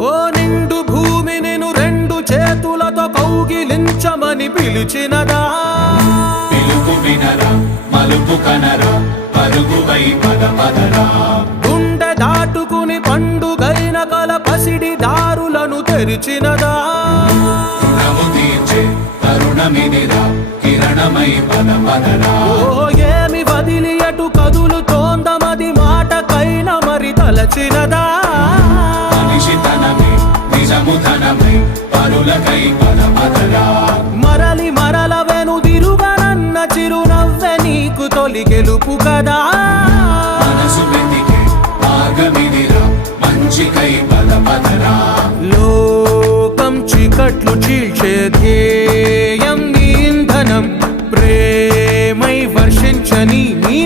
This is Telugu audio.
ఓ నిండు భూమి నిన్ను రెండు చేతులతో కౌగిలించమని పిలిచినదా పిలుపు వినరా మలుపు కనరా పరుగువై పద పదరా గుండె దాటుకుని పండుగైన కల పసిడి దారులను తెరిచినదా రుణము తీర్చే తరుణమిదిరా కిరణమై పద పదరా ఓ ఏమి వదిలి అటు కదులుతోందమది మాటకైన మరి తలచినదా మనిషితనమే నిజముతనమై పరులకై పద పదరా మరలి మరల వెనుదిరుగనన్న చిరునవ్వె నీకు తొలి గెలుపు కదా మనసు వెతికే మార్గమిదిరా మంచికై పద పదరా లోకం చీకట్లు చీల్చే ధ్యేయం నీ ఇంధనం ప్రేమై వర్షించని నీ